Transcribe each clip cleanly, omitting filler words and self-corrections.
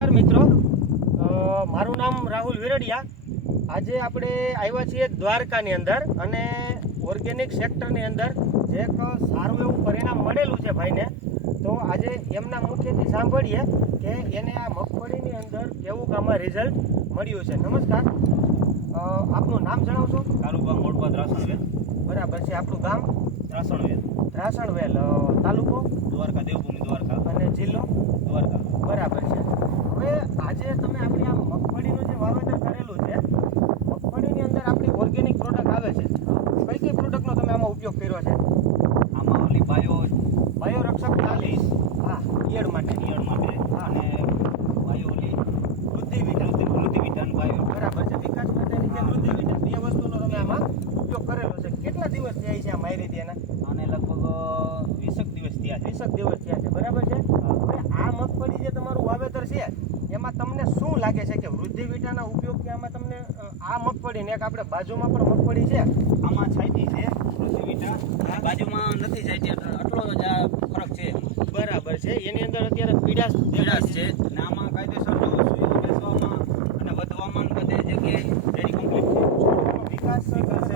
મિત્રો, મારું નામ રાહુલ વિરડિયા. આજે આપણે આવ્યા છીએ દ્વારકાની અંદર અને ઓર્ગેનિક સેક્ટરની અંદર જે એક સારું એવું પરિણામ મળેલું છે ભાઈને. તો આજે એમના મુખ્યથી સાંભળીએ કે એને આ મગફળીની અંદર કેવું આમાં રિઝલ્ટ મળ્યું છે. નમસ્કાર, આપનું નામ જણાવશો? કારુબા મોડબા ત્રાસણવેલ. બરાબર છે. આપણું ગામ? ત્રાસણવેલ. ત્રાસણવેલ. તાલુકો? દ્વારકા, દેવભૂમિ દ્વારકા. અને જિલ્લો? દ્વારકા. બરાબર છે. હવે આજે તમે આપણી આ મગફળીનું જે વાવેતર કરેલું છે, મગફળીની અંદર આપણી ઓર્ગેનિક પ્રોડક્ટ આવે છે. કઈ કઈ પ્રોડક્ટનો તમે આમાં ઉપયોગ કર્યો છે? આમાં ઓલી બાયો રક્ષક 40. હા, ઈયળ માટે. અને બાયો ઓલી વૃદ્ધિવિટાન બાયો. બરાબર છે. વિકાસ માટેની જે વૃદ્ધિવિટાન, બે વસ્તુનો તમે આમાં ઉપયોગ કરેલો છે. કેટલા દિવસ થયા છે આ મારી હતી એના? આને લગભગ 20 દિવસ થયા છે. 20 દિવસ થયા છે. બરાબર છે. હવે આ મગફળી જે તમારું વાવેતર છે એમાં તમને શું લાગે છે કે વૃદ્ધિવિટાના ઉપયોગથી આમાં તમને આ મગફળીને એક આપણે બાજુમાં પણ મગફળી છે આમાં છાંટી છે વૃદ્ધિવિટા, બાજુમાં નથી છાંટી, આટલો જ આ ફરક છે. બરાબર છે. એની અંદર અત્યારે પીડાશ છે અને આમાં કાયદેસર સુઈઓ બેસવામાં અને વધવામાં બધે જગ્યાએ રેડી કમ્પ્લીટ છે. વિકાસ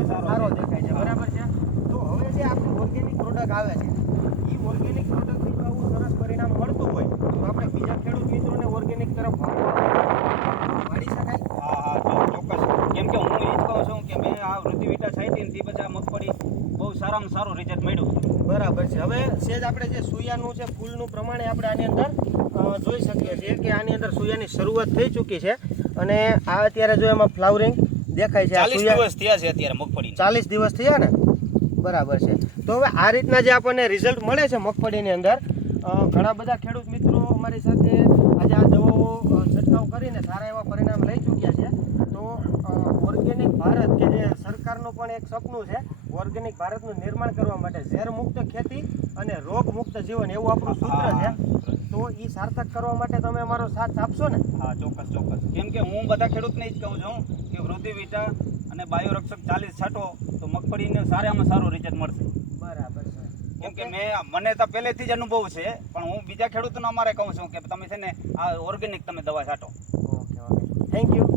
સારો દેખાય છે. બરાબર છે. તો હવે જે આપણું ઓર્ગેનિક પ્રોડક્ટ આવે છે એ ઓર્ગેનિક પ્રોડક્ટથી જો આવું સરસ પરિણામ મળતું હોય તો આપણે બીજા ખેડૂત મિત્રોને ઓર્ગેનિક તરફ વાળી શકાય? હા, ચોક્કસ. કેમ કે હું એ જ કહું છું કે મેં આ વૃદ્ધિવિટા છાંટી ને પછી આ મગફળી બહુ સારામાં સારું રિઝલ્ટ મળ્યું છે. બરાબર છે. હવે સેજ આપણે જે સુયાનું છે ફૂલનું પ્રમાણે આપણે આની અંદર જોઈ શકીએ છીએ કે આની અંદર સુયાની શરૂઆત થઈ ચૂકી છે અને આ અત્યારે જો એમાં ફ્લાવરિંગ દેખાય છે. 40 દિવસ થયા છે અત્યારે મગફળી. 40 દિવસ થયા ને? બરાબર છે. તો હવે આ રીતના જે આપણને રિઝલ્ટ મળે છે મગફળીની અંદર, ઘણા બધા ખેડૂત મિત્રો અમારી સાથે આજે આ દવાઓ છંટકાવ કરીને સારા એવા પરિણામ લઈ ચૂક્યા છે. તો ઓર્ગેનિક ભારત કે જે સરકારનું પણ એક સપનું છે, ઓર્ગેનિક ભારતનું નિર્માણ કરવા માટે ઝેર મુક્ત ખેતી અને રોગ મુક્ત જીવન એવું આપણું સૂત્ર છે. તો એ સાર્થક કરવા માટે તમે અમારો સાથ આપશો ને? હા, ચોક્કસ. કેમ કે હું બધા ખેડૂતને જ કહું છું કે વૃદ્ધિવિટા અને બાયો રક્ષક 40 છાંટો તો મગફળીને સારામાં સારું રિઝલ્ટ મળશે. બરાબર છે. કેમ કે મને તો પહેલેથી જ અનુભવ છે, પણ હું બીજા ખેડૂતોને અમારે કહું છું કે તમે છે ને આ ઓર્ગેનિક તમે દવા છાંટો. ઓકે. Thank you.